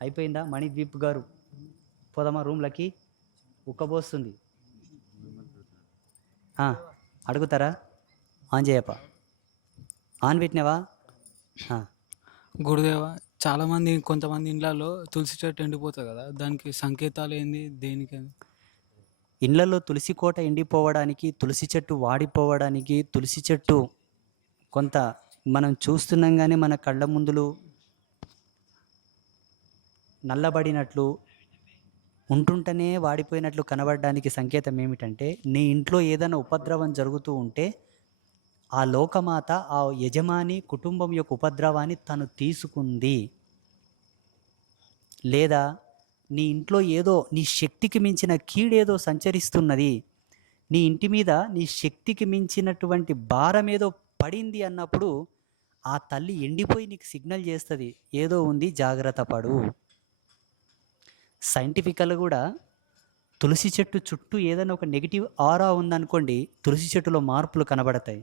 అయిపోయిందా మణిదీప్ గారు? పోదామా రూమ్లకి? ఉక్కబోస్తుంది. అడుగుతారా? ఆన్ చేయప్ప. ఆన్ పెట్టినావా? గురుదేవ, చాలామంది కొంతమంది ఇండ్లలో తులసి చెట్టు ఎండిపోతుంది కదా, దానికి సంకేతాలు ఏంది, దేనికి? ఇళ్లలో తులసి కోట ఎండిపోవడానికి, తులసి చెట్టు వాడిపోవడానికి, తులసి చెట్టు కొంత మనం చూస్తున్నాం కానీ మన కళ్ళ ముందులు నల్లబడినట్లు ఉంటుంటేనే వాడిపోయినట్లు కనబడడానికి సంకేతం ఏమిటంటే, నీ ఇంట్లో ఏదైనా ఉపద్రవం జరుగుతూ ఉంటే ఆ లోకమాత, ఆ యజమాని కుటుంబం యొక్క ఉపద్రవాన్ని తను తీసుకుంది. లేదా నీ ఇంట్లో ఏదో నీ శక్తికి మించిన కీడేదో సంచరిస్తున్నది, నీ ఇంటి మీద నీ శక్తికి మించినటువంటి భారం ఏదో పడింది అన్నప్పుడు ఆ తల్లి ఎండిపోయి నీకు సిగ్నల్ చేస్తుంది, ఏదో ఉంది జాగ్రత్త పడు. సైంటిఫికల్ కూడా తులసి చెట్టు చుట్టూ ఏదైనా ఒక నెగిటివ్ ఆరా ఉందనుకోండి, తులసి చెట్టులో మార్పులు కనబడతాయి.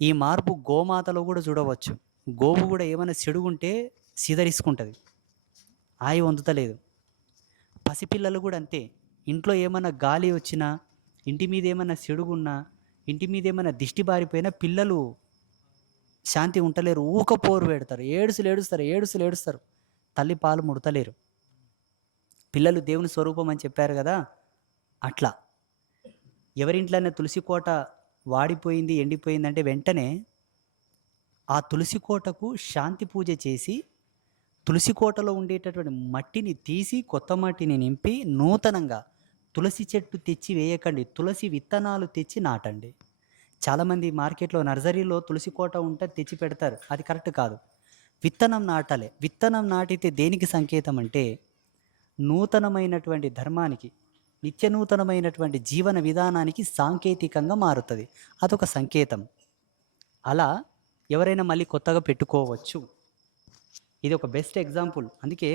ఈ మార్పు గోమాతలో కూడా చూడవచ్చు. గోవు కూడా ఏమైనా చెడుగుంటే సిదరిసుకుంటుంది, ఆయి వందుతలేదు. పసిపిల్లలు కూడా అంతే. ఇంట్లో ఏమైనా గాలి వచ్చినా, ఇంటి మీద ఏమైనా చెడుగున్నా, ఇంటి మీద ఏమైనా దిష్టి బారిపోయినా పిల్లలు శాంతి ఉంటలేరు, పోరు పెడతారు, ఏడుస్తారు. తల్లి పాలు ముడతలేరు. పిల్లలు దేవుని స్వరూపం అని చెప్పారు కదా, అట్లా ఎవరింట్లోనే తులసి కోట వాడిపోయింది, ఎండిపోయిందంటే వెంటనే ఆ తులసి కోటకు శాంతి పూజ చేసి, తులసి కోటలో ఉండేటటువంటి మట్టిని తీసి కొత్త మట్టిని నింపి నూతనంగా తులసి చెట్టు తెచ్చి వేయకండి, తులసి విత్తనాలు తెచ్చి నాటండి. చాలామంది మార్కెట్లో నర్సరీలో తులసి కోట ఉంటే తెచ్చి పెడతారు, అది కరెక్ట్ కాదు. విత్తనం నాటాలి. విత్తనం నాటితే దేనికి సంకేతం అంటే నూతనమైనటువంటి ధర్మానికి, నిత్య నూతనమైనటువంటి జీవన విధానానికి సాంకేతికంగా మారుతుంది. అదొక సంకేతం. అలా ఎవరైనా మళ్ళీ కొత్తగా పెట్టుకోవచ్చు. ఇది ఒక బెస్ట్ ఎగ్జాంపుల్. అందుకే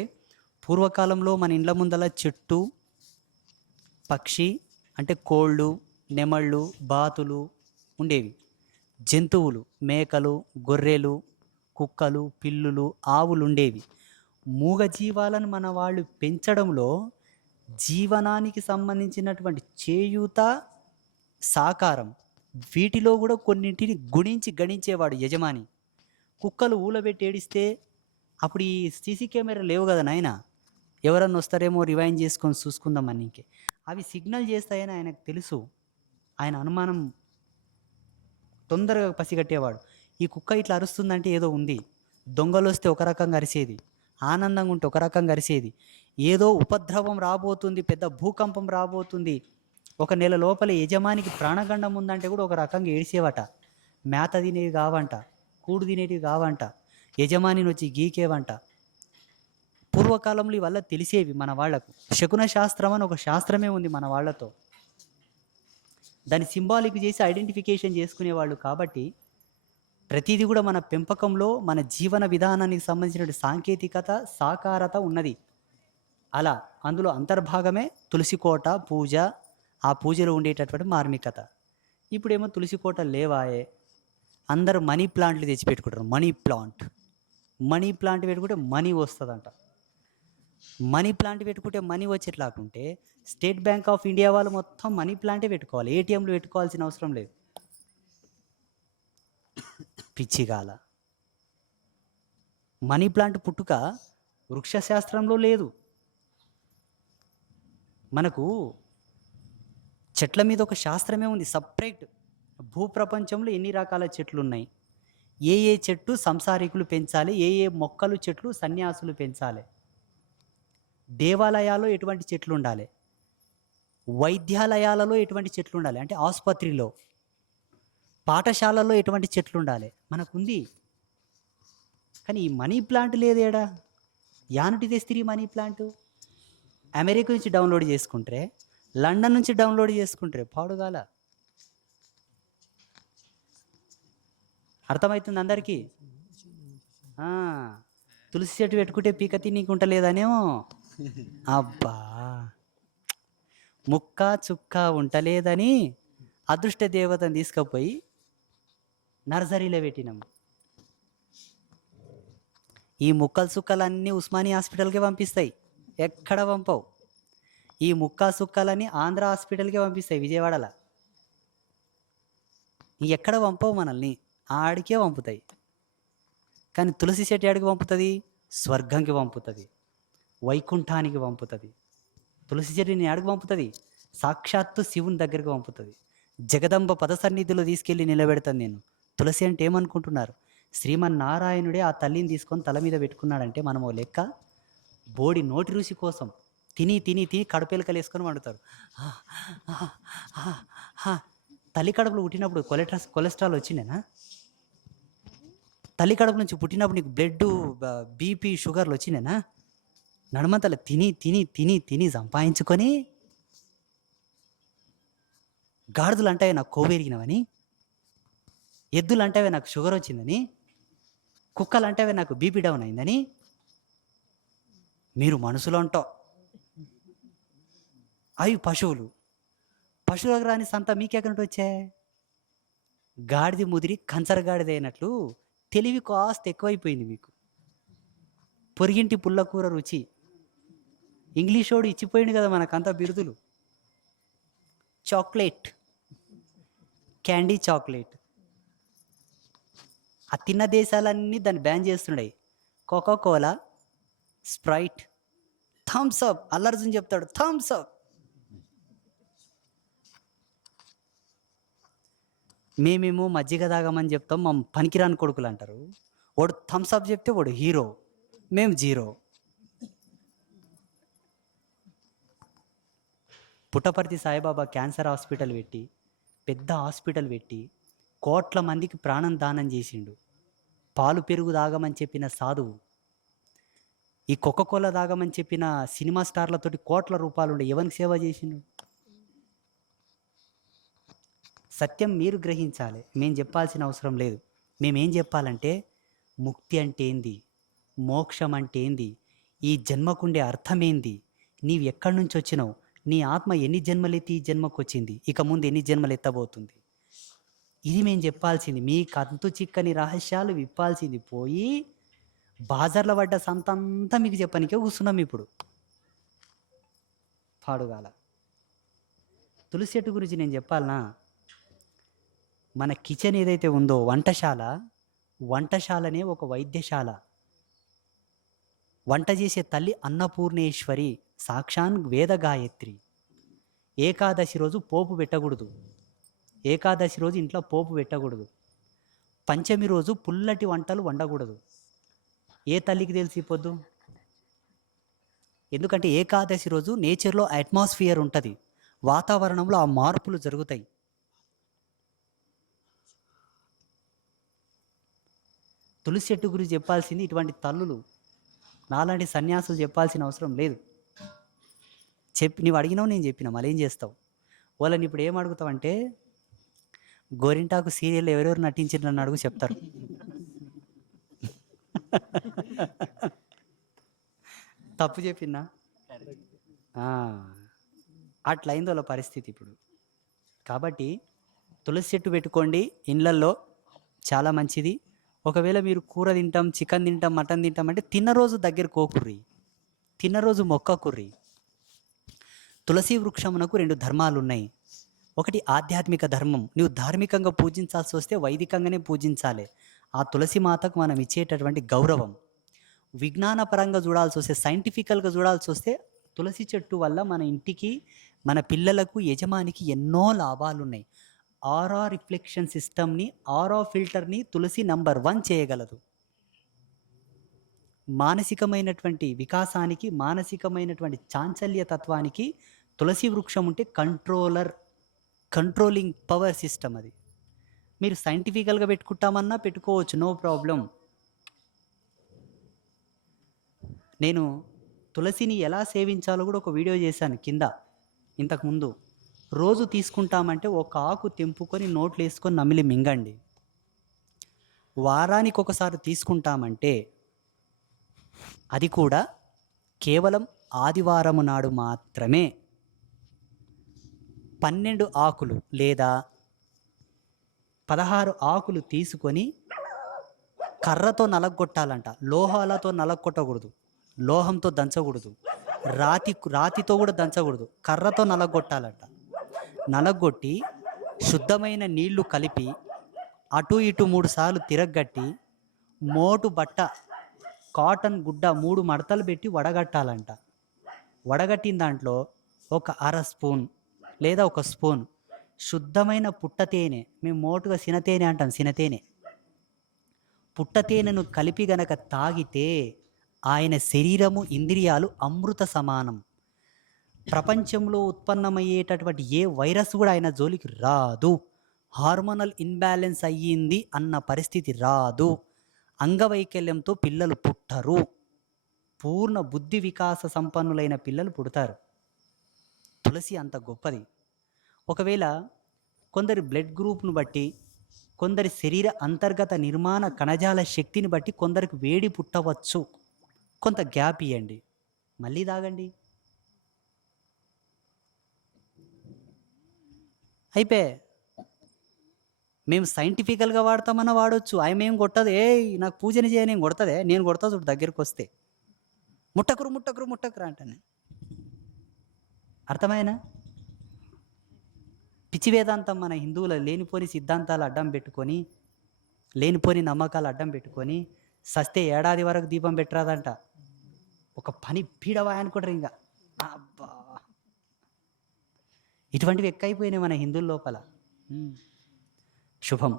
పూర్వకాలంలో మన ఇండ్ల ముందల చెట్టు, పక్షి అంటే కోళ్ళు, నెమళ్ళు, బాతులు ఉండేవి. జంతువులు మేకలు, గొర్రెలు, కుక్కలు, పిల్లులు, ఆవులు ఉండేవి. మూగజీవాలను మన వాళ్ళు పెంచడంలో జీవనానికి సంబంధించినటువంటి చేయూత, సాకారం, వీటిలో కూడా కొన్నింటిని గణించేవాడు యజమాని. కుక్కలు ఊలబెట్టి ఏడిస్తే అప్పుడు ఈ సీసీ కెమెరా లేవు కదా నాయన, ఎవరన్నా వస్తారేమో రివైండ్ చేసుకొని చూసుకుందామని, ఇంకే అవి సిగ్నల్ చేస్తాయని ఆయనకు తెలుసు. ఆయన అనుమానం తొందరగా పసిగట్టేవాడు. ఈ కుక్క ఇట్లా అరుస్తుందంటే ఏదో ఉంది. దొంగలు వస్తే ఒక రకంగా అరిసేది, ఆనందంగా ఉంటే ఒక రకంగా అరిసేది. ఏదో ఉపద్రవం రాబోతుంది, పెద్ద భూకంపం రాబోతుంది, ఒక నెల లోపల యజమానికి ప్రాణగండం ఉందంటే కూడా ఒక రకంగా ఏడిసేవట. మేత తినేవి కావంట, కూడు తినేటివి కావంట, యజమానిని వచ్చి గీకేవంట. పూర్వకాలంలో ఇవల్ల తెలిసేవి మన వాళ్లకు. శకున శాస్త్రం అని ఒక శాస్త్రమే ఉంది మన వాళ్ళతో. దాన్ని సింబాలిక్ చేసి ఐడెంటిఫికేషన్ చేసుకునేవాళ్ళు. కాబట్టి ప్రతిదీ కూడా మన పెంపకంలో, మన జీవన విధానానికి సంబంధించిన సాంకేతికత, సాకారత ఉన్నది. అలా అందులో అంతర్భాగమే తులసి కోట పూజ, ఆ పూజలో ఉండేటటువంటి మార్మికత. ఇప్పుడేమో తులసి కోట లేవాయే, అందరూ మనీ ప్లాంట్లు తెచ్చిపెట్టుకుంటారు. మనీ ప్లాంట్ పెట్టుకుంటే మనీ వస్తుందంట. మనీ ప్లాంట్ పెట్టుకుంటే మనీ వచ్చేట్లాకుంటే స్టేట్ బ్యాంక్ ఆఫ్ ఇండియా వాళ్ళు మొత్తం మనీ ప్లాంటే పెట్టుకోవాలి, ఏటీఎంలు పెట్టుకోవాల్సిన అవసరం లేదు. పిచ్చిగాల. మనీ ప్లాంట్ పుట్టుక వృక్షశాస్త్రంలో లేదు. మనకు చెట్ల మీద ఒక శాస్త్రమే ఉంది సపరేట్. భూప్రపంచంలో ఎన్ని రకాల చెట్లు ఉన్నాయి, ఏ చెట్టు సంసారికులు పెంచాలి, ఏ మొక్కలు చెట్లు సన్యాసులు పెంచాలి, దేవాలయాల్లో ఎటువంటి చెట్లు ఉండాలి, వైద్యాలయాలలో ఎటువంటి చెట్లు ఉండాలి, అంటే ఆసుపత్రిలో, పాఠశాలలో ఎటువంటి చెట్లు ఉండాలి మనకుంది. కానీ ఈ మనీ ప్లాంట్ లేదేడా? యానుటి తెస్తిరి మనీ ప్లాంట్? అమెరికా నుంచి డౌన్లోడ్ చేసుకుంటే, లండన్ నుంచి డౌన్లోడ్ చేసుకుంటే పాడుగాల. అర్థమవుతుంది అందరికీ? తులసి చెట్టు పెట్టుకుంటే పీక తినీకి ఉంటలేదనేమో. అబ్బా, ముక్క చుక్క ఉంటలేదని అదృష్ట దేవతను తీసుకుపోయి నర్సరీలో పెట్టినాం. ఈ ముక్కలు సుక్కలన్నీ ఉస్మానియా హాస్పిటల్కే పంపిస్తాయి, ఎక్కడ పంపవు. ఈ ముక్క సుక్కలన్నీ ఆంధ్ర హాస్పిటల్కే పంపిస్తాయి, విజయవాడలో. ఎక్కడ పంపవు మనల్ని, ఆడికే పంపుతాయి. కానీ తులసి చెట్టు ఆడికి పంపుతుంది, స్వర్గంకి పంపుతుంది, వైకుంఠానికి పంపుతుంది. తులసి చెట్టుని ఆడికి పంపుతుంది, సాక్షాత్తు శివుని దగ్గరికి పంపుతుంది. జగదంబ పద సన్నిధిలో తీసుకెళ్ళి నిలబెడతాను నేను. తులసి అంటే ఏమనుకుంటున్నారు? శ్రీమన్నారాయణుడే ఆ తల్లిని తీసుకొని తల మీద పెట్టుకున్నాడంటే మనం ఓ లెక్క. బోడి నోటి రుచి కోసం తిని తిని తిని కడుపెలకలు వేసుకొని వండుతారు. తల్లి కడుపులో పుట్టినప్పుడు కొలెస్ట్రాల్ వచ్చిండేనా? తల్లి కడుపు నుంచి పుట్టినప్పుడు నీకు బ్లడ్, బీపీ, షుగర్లు వచ్చిండేనా? నడుమంతల తిని తిని తిని తిని సంపాదించుకొని గాడిదలు అంటావే నాకు కొవ్వెరిగినవని, ఎద్దులు అంటావే నాకు షుగర్ వచ్చిందని, కుక్కలు అంటావే నాకు బీపీ డౌన్ అయిందని. మీరు మనుషులు అంటావు, అవి పశువులు. పశువులకు రాని సంత మీకెక్కడి వచ్చే? గాడిది ముదిరి కంచరగాడిది అయినట్లు తెలివి కాస్త ఎక్కువైపోయింది మీకు. పొరిగింటి పుల్లకూర రుచి. ఇంగ్లీషోడు ఇచ్చిపోయింది కదా మనకంతా బిరుదులు. Chocolate, candy chocolate. ఆ తిన్న దేశాలన్నీ దాన్ని బ్యాన్ చేస్తున్నాయి. Coca Cola, Sprite, Thums up. Allu Arjun చెప్తాడు థమ్స్ అప్. మేమేమో మజ్జిగ తాగమని చెప్తాం, మా పనికిరాని కొడుకులు అంటారు. వాడు థమ్స్ అప్ చెప్తే వాడు హీరో, మేము zero. Puttaparthi Saibaba cancer hospital పెట్టి, పెద్ద హాస్పిటల్ పెట్టి కోట్ల మందికి ప్రాణం దానం చేసిండు. పాలు పెరుగు తాగమని చెప్పిన సాధువు, ఈ కోకోకోలా తాగమని చెప్పిన సినిమా స్టార్లతోటి కోట్ల రూపాయలు ఉండే ఎవరికి సేవ చేసిండు? సత్యం మీరు గ్రహించాలి, మేము చెప్పాల్సిన అవసరం లేదు. మేమేం చెప్పాలంటే ముక్తి అంటే ఏంది, మోక్షం అంటే ఏంది, ఈ జన్మకుండే అర్థమేంది, నీవు ఎక్కడి నుంచి వచ్చినావు, నీ ఆత్మ ఎన్ని జన్మలెత్తి ఈ జన్మకు వచ్చింది, ఇక ముందు ఎన్ని జన్మలు ఎత్తబోతుంది, ఇది మేము చెప్పాల్సింది. మీ కంతు చిక్కని రహస్యాలు విప్పాల్సింది పోయి బాజర్ల పడ్డ సంతంతా మీకు చెప్పనికే కూర్చున్నాం ఇప్పుడు. పాడుగాల తులసి చెట్టు గురించి నేను చెప్పాలనా? మన కిచెన్ ఏదైతే ఉందో వంటశాలనే ఒక వైద్యశాల. వంట చేసే తల్లి అన్నపూర్ణేశ్వరి, సాక్షాన్ వేద గాయత్రి. ఏకాదశి రోజు పోపు పెట్టకూడదు, ఏకాదశి రోజు ఇంట్లో పోపు పెట్టకూడదు. పంచమి రోజు పుల్లటి వంటలు వండకూడదు. ఏ తల్లికి తెలిసి పొద్దు? ఎందుకంటే ఏకాదశి రోజు నేచర్లో అట్మాస్ఫియర్ ఉంటుంది, వాతావరణంలో ఆ మార్పులు జరుగుతాయి. తులసి చెట్టు గురించి చెప్పాల్సింది ఇటువంటి తల్లులు, నాలాంటి సన్యాసులు చెప్పాల్సిన అవసరం లేదు. నీవు అడిగినావు, నేను చెప్పిన, మళ్ళీ ఏం చేస్తావు? వాళ్ళని ఇప్పుడు ఏం అడుగుతావంటే గోరింటాకు సీరియల్ ఎవరెవరు నటించారు నన్ను అడుగు, చెప్తారు. తప్పు చెప్పినా? అట్లయింది వాళ్ళ పరిస్థితి ఇప్పుడు. కాబట్టి తులసి చెట్టు పెట్టుకోండి ఇళ్ళల్లో, చాలా మంచిది. ఒకవేళ మీరు కూర తింటాం, చికెన్ తింటాం, మటన్ తింటాం అంటే తిన్న రోజు దగ్గర కోకుర్రి, తిన్న రోజు మొక్కకుర్రి. తులసి వృక్షమునకు 2 ధర్మాలు ఉన్నాయి. ఒకటి ఆధ్యాత్మిక ధర్మం, నువ్వు ధార్మికంగా పూజించాల్సి వస్తే వైదికంగానే పూజించాలి. ఆ తులసి మాతకు మనం ఇచ్చేటటువంటి గౌరవం. విజ్ఞానపరంగా చూడాల్సి వస్తే, సైంటిఫికల్గా చూడాల్సి వస్తే తులసి చెట్టు వల్ల మన ఇంటికి, మన పిల్లలకు, యజమానికి ఎన్నో లాభాలు ఉన్నాయి. ఆరా రిఫ్లెక్షన్ సిస్టమ్ని, ఆరా ఫిల్టర్ని తులసి నంబర్ 1 చేయగలదు. మానసికమైనటువంటి వికాసానికి, మానసికమైనటువంటి చాంచల్య తత్వానికి తులసి వృక్షం ఉంటే కంట్రోలింగ్ పవర్ సిస్టమ్ అది. మీరు సైంటిఫికల్గా పెట్టుకుంటామన్నా పెట్టుకోవచ్చు, నో ప్రాబ్లం. నేను తులసిని ఎలా సేవించాలో కూడా ఒక వీడియో చేశాను కింద ఇంతకుముందు. రోజు తీసుకుంటామంటే ఒక ఆకు తెంపుకొని నోట్లు వేసుకొని నమిలి మింగండి. వారానికి ఒకసారి తీసుకుంటామంటే అది కూడా కేవలం ఆదివారము నాడు మాత్రమే 12 ఆకులు లేదా 16 ఆకులు తీసుకొని కర్రతో నలగొట్టాలంట. లోహాలతో నలగొట్టకూడదు, లోహంతో దంచకూడదు, రాతితో కూడా దంచకూడదు, కర్రతో నలగొట్టాలంట. నలగొట్టి శుద్ధమైన నీళ్లు కలిపి అటు ఇటు 3 సార్లు తిరగట్టి మోటు బట్ట కాటన్ గుడ్డ 3 మడతలు పెట్టి వడగట్టాలంట. వడగట్టిన దాంట్లో ఒక అర స్పూన్ లేదా ఒక స్పూన్ శుద్ధమైన పుట్ట తేనె, మేము మోటుగా సినతేనె అంటాం, సినతేనె, పుట్ట తేనెను కలిపి గనక తాగితే ఆయన శరీరము ఇంద్రియాలు అమృత సమానం. ప్రపంచంలో ఉత్పన్నమయ్యేటటువంటి ఏ వైరస్ కూడా ఆయన జోలికి రాదు. హార్మోనల్ ఇన్బ్యాలెన్స్ అయ్యింది అన్న పరిస్థితి రాదు. అంగవైకల్యంతో పిల్లలు పుట్టరు. పూర్ణ బుద్ధి వికాస సంపన్నులైన పిల్లలు పుడతారు. తులసి అంత గొప్పది. ఒకవేళ కొందరి బ్లడ్ గ్రూప్ను బట్టి, కొందరి శరీర అంతర్గత నిర్మాణ కణజాల శక్తిని బట్టి కొందరికి వేడి పుట్టవచ్చు. కొంత గ్యాప్ ఇవ్వండి, మళ్ళీ తాగండి, అయిపోయి. మేము సైంటిఫికల్గా వాడతామన్నా వాడవచ్చు. ఆమె ఏం కొట్టదు, నాకు పూజని చేయని ఏం కొడుతుంది, నేను కొడతా చూడు దగ్గరికి వస్తే, ముట్టకురు ముట్టకురు ముట్టకురు అంటాను. అర్థమైనా? పిచ్చి వేదాంతం మన హిందువుల లేనిపోని సిద్ధాంతాలు అడ్డం పెట్టుకొని, లేనిపోని నమ్మకాలు అడ్డం పెట్టుకొని సస్తే ఏడాది వరకు దీపం పెట్టరాదంట. ఒక పని పీడవా అనుకుంటారు ఇంకా. అబ్బా, ఇటువంటివి ఎక్కువైపోయినాయి మన హిందువుల లోపల. శుభం.